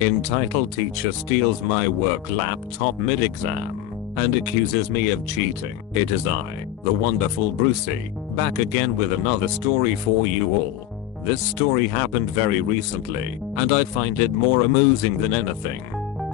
Entitled teacher steals my work laptop mid-exam and accuses me of cheating. It is I, the wonderful Brucey, back again with another story for you all. This story happened very recently, and I find it more amusing than anything.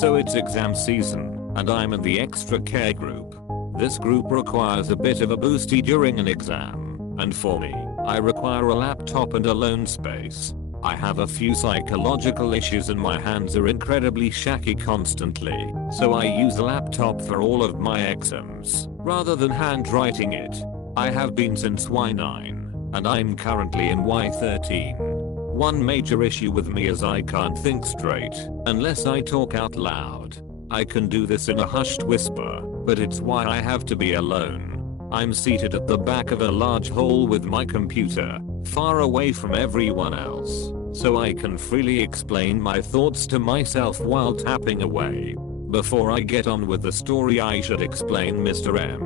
So it's exam season, and I'm in the extra care group. This group requires a bit of a boosty during an exam, and for me, I require a laptop and alone space. I have a few psychological issues and my hands are incredibly shaky constantly, so I use a laptop for all of my exams, rather than handwriting it. I have been since Y9, and I'm currently in Y13. One major issue with me is I can't think straight, unless I talk out loud. I can do this in a hushed whisper, but it's why I have to be alone. I'm seated at the back of a large hall with my computer, far away from everyone else, so I can freely explain my thoughts to myself while tapping away. Before I get on with the story, I should explain Mr. M.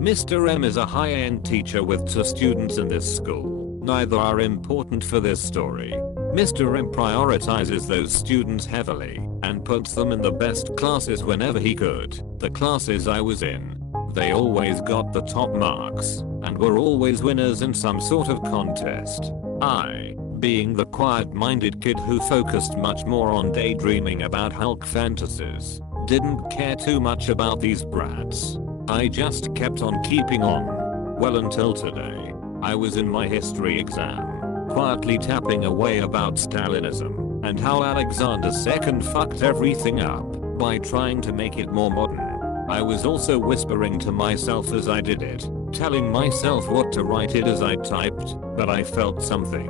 Mr. M is a high-end teacher with 2 students in this school. Neither are important for this story. Mr. M prioritizes those students heavily and puts them in the best classes whenever he could. The classes I was in, they always got the top marks and were always winners in some sort of contest. I, being the quiet-minded kid who focused much more on daydreaming about Hulk fantasies, didn't care too much about these brats. I just kept on keeping on. Well, until today. I was in my history exam, quietly tapping away about Stalinism and how Alexander II fucked everything up by trying to make it more modern. I was also whispering to myself as I did it, telling myself what to write it as I typed, but I felt something.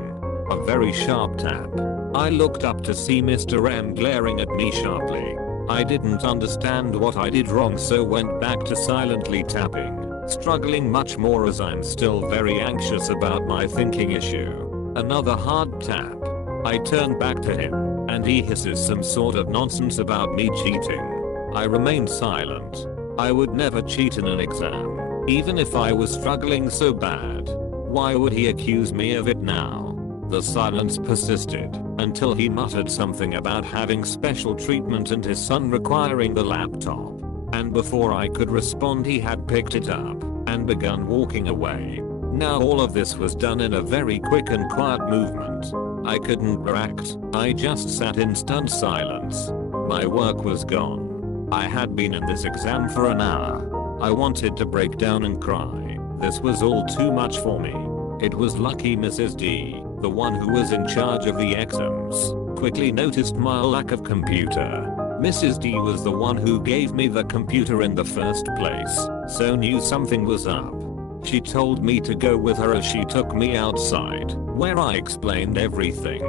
A very sharp tap. I looked up to see Mr. M glaring at me sharply. I didn't understand what I did wrong, so went back to silently tapping, struggling much more as I'm still very anxious about my thinking issue. Another hard tap. I turn back to him, and he hisses some sort of nonsense about me cheating. I remained silent. I would never cheat in an exam, even if I was struggling so bad. Why would he accuse me of it now? The silence persisted until he muttered something about having special treatment and his son requiring the laptop. And before I could respond, he had picked it up and begun walking away. Now all of this was done in a very quick and quiet movement. I couldn't react. I just sat in stunned silence. My work was gone. I had been in this exam for an hour. I wanted to break down and cry. This was all too much for me. It was lucky Mrs. D, the one who was in charge of the exams, quickly noticed my lack of computer. Mrs. D was the one who gave me the computer in the first place, so knew something was up. She told me to go with her as she took me outside, where I explained everything.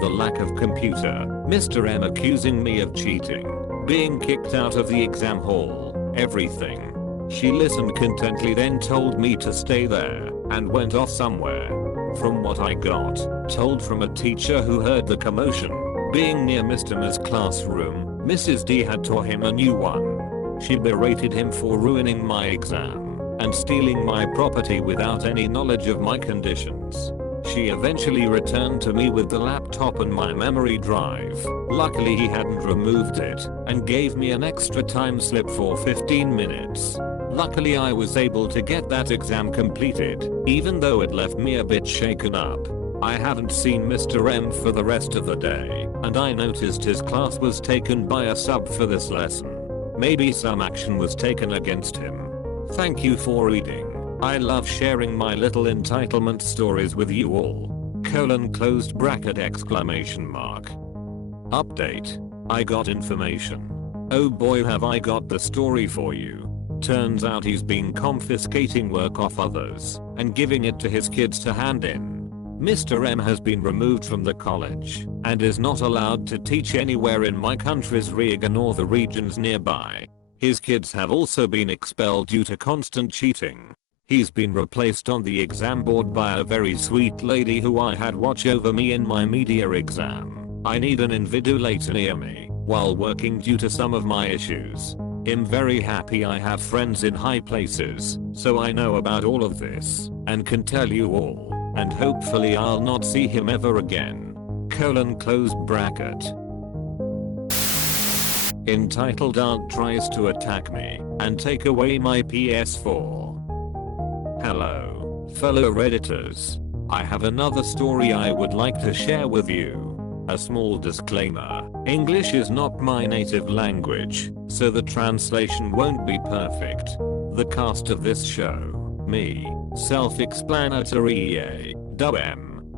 The lack of computer, Mr. M accusing me of cheating, being kicked out of the exam hall, everything. She listened contently, then told me to stay there and went off somewhere. From what I got told from a teacher who heard the commotion, being near Mr. M's classroom, Mrs. D had taught him a new one. She berated him for ruining my exam and stealing my property without any knowledge of my conditions. She eventually returned to me with the laptop and my memory drive. Luckily he hadn't removed it and gave me an extra time slip for 15 minutes. Luckily I was able to get that exam completed, even though it left me a bit shaken up. I haven't seen Mr. M for the rest of the day, and I noticed his class was taken by a sub for this lesson. Maybe some action was taken against him. Thank you for reading. I love sharing my little entitlement stories with you all. Closed bracket exclamation mark. Update. I got information. Oh boy, have I got the story for you. Turns out he's been confiscating work off others and giving it to his kids to hand in. Mr. M has been removed from the college and is not allowed to teach anywhere in my country's region or the regions nearby. His kids have also been expelled due to constant cheating. He's been replaced on the exam board by a very sweet lady who I had watch over me in my media exam. I need an invigilator near me while working due to some of my issues. I'm very happy I have friends in high places, so I know about all of this and can tell you all, and hopefully I'll not see him ever again. Close bracket. Entitled aunt tries to attack me and take away my PS4. Hello, fellow Redditors. I have another story I would like to share with you. A small disclaimer, English is not my native language, so the translation won't be perfect. The cast of this show, me, self-explanatory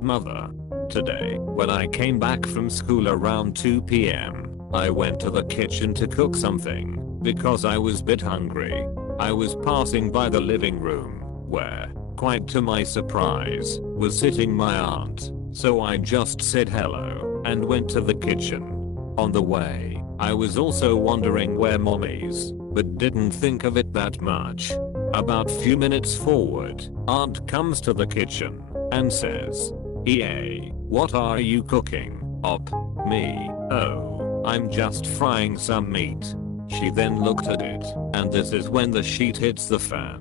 mother. Today, when I came back from school around 2 p.m., I went to the kitchen to cook something, because I was bit hungry. I was passing by the living room, where, quite to my surprise, was sitting my aunt, so I just said hello, and went to the kitchen. On the way, I was also wondering where mom is, but didn't think of it that much. About few minutes forward, aunt comes to the kitchen, and says, "EA, what are you cooking?" Op. Me. "Oh. I'm just frying some meat." She then looked at it, and this is when the sheet hits the fan.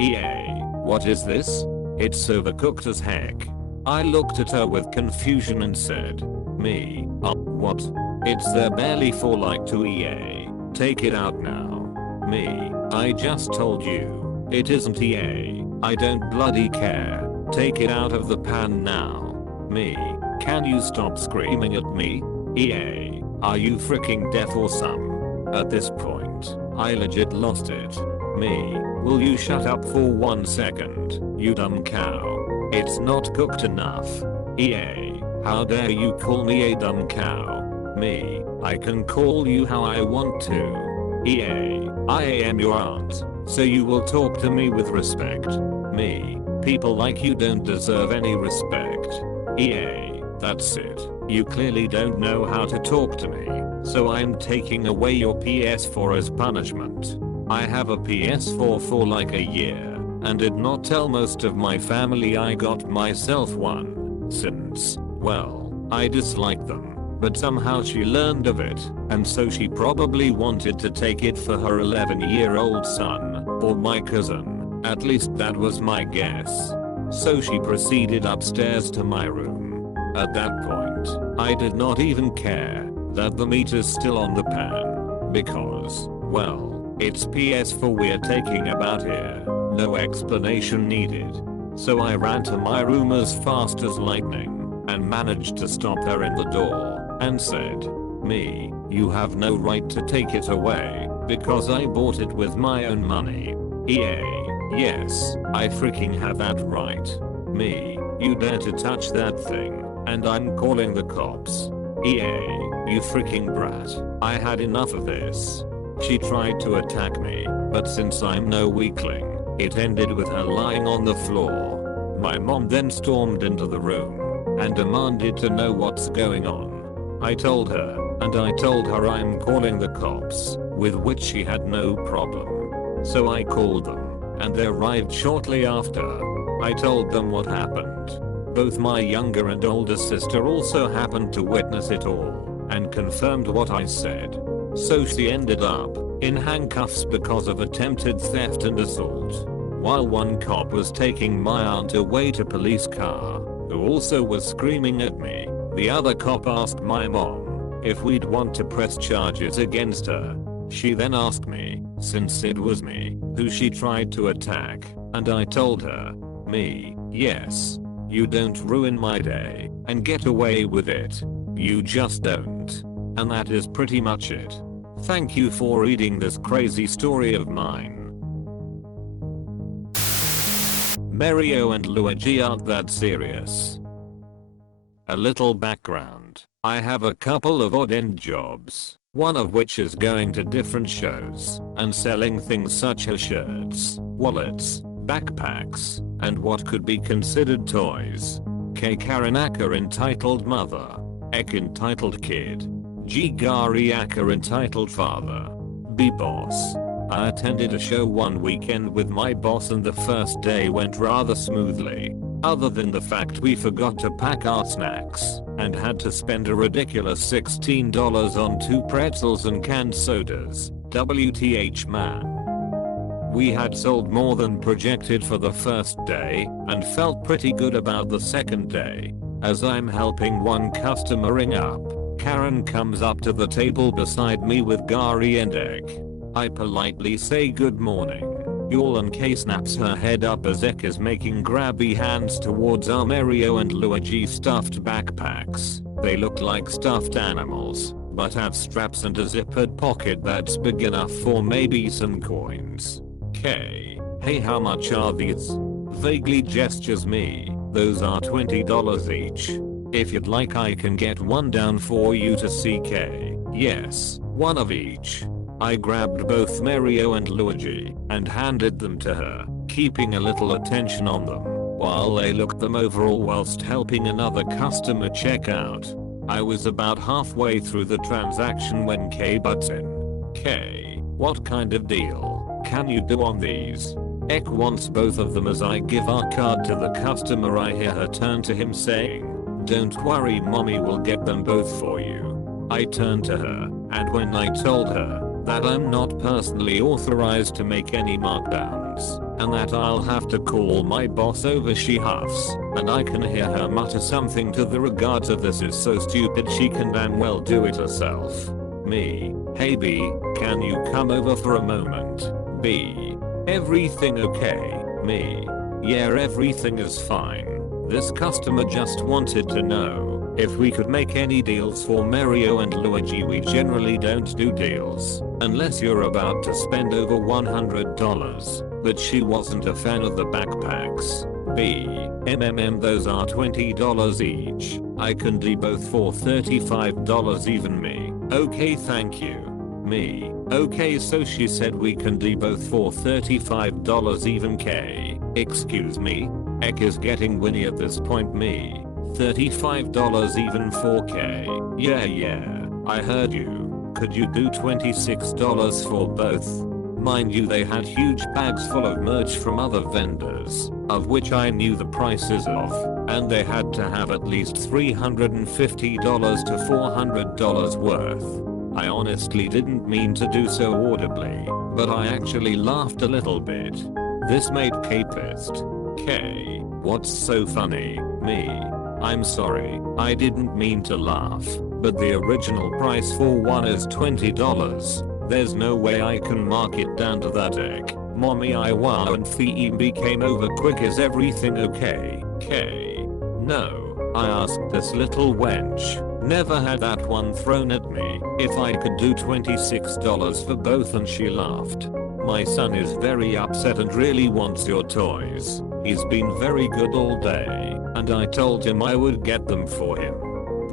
"EA, what is this? It's overcooked as heck." I looked at her with confusion and said, "Me, what? It's there barely for like 2 EA. Take it out now." Me, "I just told you, it isn't EA. I don't bloody care. Take it out of the pan now." Me, "Can you stop screaming at me? EA, are you freaking deaf or some?" At this point, I legit lost it. Me, "Will you shut up for 1 second, you dumb cow? It's not cooked enough." EA, "How dare you call me a dumb cow?" Me, "I can call you how I want to." EA, "I am your aunt, so you will talk to me with respect." Me, "People like you don't deserve any respect." EA, "That's it. You clearly don't know how to talk to me, so I'm taking away your PS4 as punishment. I have a PS4 for like a year, and did not tell most of my family I got myself one, since, well, I dislike them, but somehow she learned of it, and so she probably wanted to take it for her 11-year-old son, or my cousin, at least that was my guess. So she proceeded upstairs to my room. At that point, I did not even care that the meat is still on the pan, because, well, it's PS4 we're taking about here, no explanation needed. So I ran to my room as fast as lightning, and managed to stop her in the door, and said, "Me, you have no right to take it away, because I bought it with my own money." EA, "Yes, I freaking have that right." Me, "You dare to touch that thing, and I'm calling the cops." EA, "You freaking brat. I had enough of this." She tried to attack me, but since I'm no weakling, it ended with her lying on the floor. My mom then stormed into the room, and demanded to know what's going on. I told her, and I told her I'm calling the cops, with which she had no problem. So I called them, and they arrived shortly after. I told them what happened. Both my younger and older sister also happened to witness it all, and confirmed what I said. So she ended up in handcuffs because of attempted theft and assault. While one cop was taking my aunt away to police car, who also was screaming at me, the other cop asked my mom if we'd want to press charges against her. She then asked me, since it was me who she tried to attack, and I told her, "Me, yes. You don't ruin my day and get away with it. You just don't." And that is pretty much it. Thank you for reading this crazy story of mine. Mario and Luigi aren't that serious. A little background. I have a couple of odd-end jobs, one of which is going to different shows and selling things such as shirts, wallets, backpacks, and what could be considered toys. K Karanaka entitled mother. Ek entitled kid. G Gariaka entitled father. B boss. I attended a show one weekend with my boss and the first day went rather smoothly, other than the fact we forgot to pack our snacks and had to spend a ridiculous $16 on 2 pretzels and canned sodas. WTH man. We had sold more than projected for the first day and felt pretty good about the second day, as I'm helping one customer ring up Karen comes up to the table beside me with Gary and Ek. I politely say good morning. Y'all, and Kay snaps her head up as Ek is making grabby hands towards our Mario and Luigi stuffed backpacks. They look like stuffed animals, but have straps and a zippered pocket that's big enough for maybe some coins. Kay, hey, how much are these? Vaguely gestures me. Those are $20 each. If you'd like, I can get one down for you to see. Kay, yes, one of each. I grabbed both Mario and Luigi and handed them to her, keeping a little attention on them while they looked them over, all whilst helping another customer check out. I was about halfway through the transaction when Kay butts in. Kay, what kind of deal can you do on these? Ek wants both of them as I give our card to the customer. I hear her turn to him saying, "Don't worry, mommy will get them both for you." I turned to her, and when I told her that I'm not personally authorized to make any markdowns, and that I'll have to call my boss over, she huffs, and I can hear her mutter something to the regards of, "This is so stupid, she can damn well do it herself." Me, "Hey B, can you come over for a moment?" B, "Everything okay?" Me, "Yeah, everything is fine. This customer just wanted to know if we could make any deals for Mario and Luigi. We generally don't do deals unless you're about to spend over $100. But she wasn't a fan of the backpacks. B, those are $20 each. I can do both for $35 even. Me, "Okay, thank you." Me, "Okay, so she said we can do both for $35 even." K, "Excuse me?" Ek is getting whinny at this point. Me, $35 even for K? Yeah, I heard you. Could you do $26 for both? Mind you, they had huge bags full of merch from other vendors, of which I knew the prices of, and they had to have at least $350 to $400 worth. I honestly didn't mean to do so audibly, but I actually laughed a little bit. This made Kay pissed. Kay, "What's so funny?" Me, "I'm sorry, I didn't mean to laugh, but the original price for one is $20. There's no way I can mark it down to that." Egg, "Mommy, I wow," and Phoebe came over quick. "Is everything okay?" Kay, "No." I asked this little wench, never had that one thrown at me, if I could do $26 for both, and she laughed. "My son is very upset and really wants your toys. He's been very good all day, and I told him I would get them for him.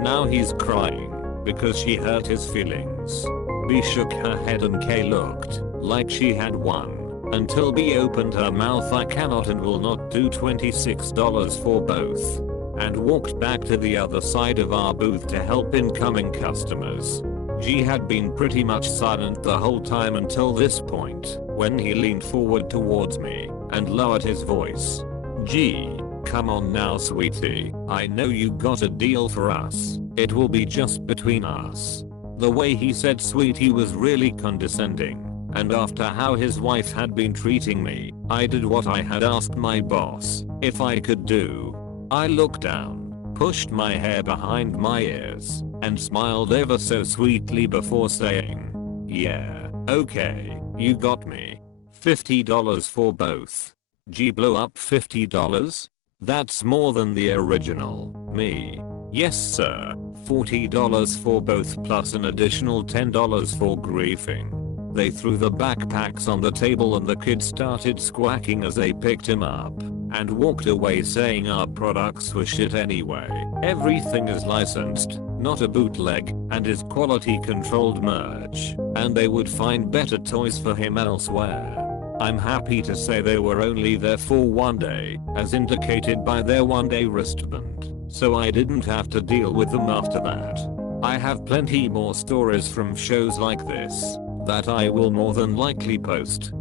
Now he's crying because she hurt his feelings." B shook her head and Kay looked like she had won until B opened her mouth. "I cannot and will not do $26 for both," and walked back to the other side of our booth to help incoming customers. G had been pretty much silent the whole time until this point, when he leaned forward towards me and lowered his voice. "G, come on now, sweetie. I know you got a deal for us. It will be just between us." The way he said sweetie was really condescending, and after how his wife had been treating me, I did what I had asked my boss if I could do. I looked down, pushed my hair behind my ears, and smiled ever so sweetly before saying, "Yeah, okay, you got me. $50 for both." G blew up. $50? That's more than the original. Me, "Yes sir, $40 for both plus an additional $10 for griefing." They threw the backpacks on the table and the kid started squawking as they picked him up and walked away saying our products were shit anyway. Everything is licensed, not a bootleg, and is quality controlled merch, and they would find better toys for him elsewhere. I'm happy to say they were only there for one day, as indicated by their one-day wristband, so I didn't have to deal with them after that. I have plenty more stories from shows like this that I will more than likely post